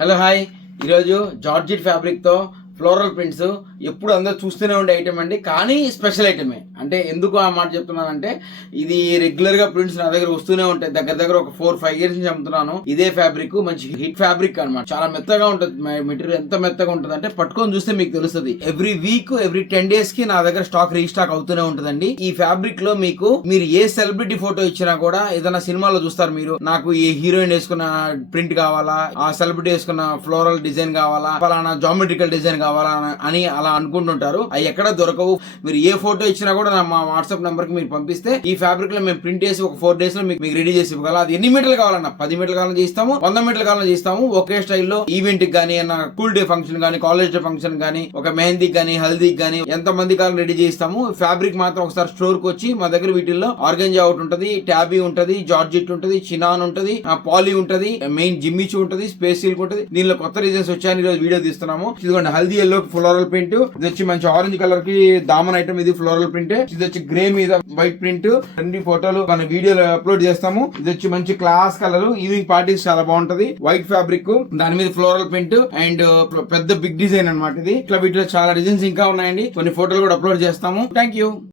Hello hi. ఈరోజు georgette fabric తో floral prints ఎప్పుడు అందరూ చూస్తూనే ఉండే ఐటమ్ అండి, కానీ స్పెషల్ ఐటమే. అంటే ఎందుకు ఆ మాట చెప్తున్నానంటే, ఇది రెగ్యులర్ గా ప్రింట్స్ నా దగ్గర వస్తూనే ఉంటాయి. దగ్గర దగ్గర ఒక 4-5 ఇయర్స్ నుంచి అమ్ముతున్నాను. ఇదే ఫ్యాబ్రిక్ మంచి హిట్ ఫ్యాబ్రిక్ అనమాట. చాలా మెత్తగా ఉంటుంది మెటీరియల్. ఎంత మెత్తగా ఉంటుంది అంటే పట్టుకొని చూస్తే మీకు తెలుస్తుంది. ఎవ్రీ వీక్ ఎవ్రీ 10 days కి నా దగ్గర స్టాక్ రీస్టాక్ అవుతూనే ఉంటుందండి. ఈ ఫ్యాబ్రిక్ లో మీరు ఏ సెలబ్రిటీ ఫోటో ఇచ్చినా కూడా, ఏదైనా సినిమాలో చూస్తారు మీరు, నాకు ఈ హీరోయిన్ వేసుకున్న ప్రింట్ కావాలా, ఆ సెలబ్రిటీ వేసుకున్న ఫ్లోరల్ డిజైన్ కావాలా, ఫలానా జామెట్రికల్ డిజైన్ కావాలా అని అలా అనుకుంటుంటారు. అవి ఎక్కడ దొరకవు. మీరు ఏ ఫోటో ఇచ్చినా కూడా మా వాట్సాప్ నంబర్ కి మీరు పంపిస్తే ఈ ఫ్యాబ్రిక్ లో మేము ప్రింట్ చేసి ఒక 4 days లో మీకు రెడీ చేసి ఇవ్వగల. అది ఎన్ని మీటర్లు కావాలన్నా 10 మీటర్లు కావాలని చేస్తాము, 100 మీటర్లు కావాలని చేస్తాము. ఒకే స్టైల్లో ఈవెంట్ కి గానీ, కూల్ డే ఫంక్షన్ గానీ, కాలేజ్ డే ఫంక్షన్ గానీ, ఒక మెహందీకి గానీ, హల్దీకి గానీ ఎంత మంది కావాలని రెడీ చేస్తాము. ఫ్యాబ్రిక్ మాత్రం ఒకసారి స్టోర్ కి వచ్చి మా దగ్గర వీటిల్లో ఆర్గంజా అవుట్ ఉంటది, ట్యాబీ ఉంటది, జార్జెట్ ఉంటది, చినాన్ ఉంటది, పాలీ ఉంటది, మెయిన్ జిమ్మిచూ ఉంటది, స్పేస్ సిల్క్ ఉంటది. దీనిలో కొత్త డిజైన్స్ వచ్చాయని ఈరోజు వీడియో తీస్తున్నాము. ఇదిగోండి హల్దీ ఎల్లో ఫ్లోరల్ ప్రింట్. ఇది వచ్చి మంచి ఆరెంజ్ కలర్ కి దామన్ ఐటమ్. ఇది ఫ్లోరల్ ప్రింట్. ఇది వచ్చి గ్రే మీద వైట్ ప్రింట్. రెండు ఫోటోలు మన వీడియోలో అప్లోడ్ చేస్తాము. ఇది వచ్చి మంచి క్లాస్ కలర్, ఈవినింగ్ పార్టీస్ చాలా బాగుంటది. వైట్ ఫ్యాబ్రిక్, దాని మీద ఫ్లోరల్ ప్రింట్ అండ్ పెద్ద బిగ్ డిజైన్ అనమాట ఇది. ఇట్లా వీటిలో చాలా డిజైన్స్ ఇంకా ఉన్నాయండి. కొన్ని ఫోటోలు కూడా అప్లోడ్ చేస్తాము. Thank you.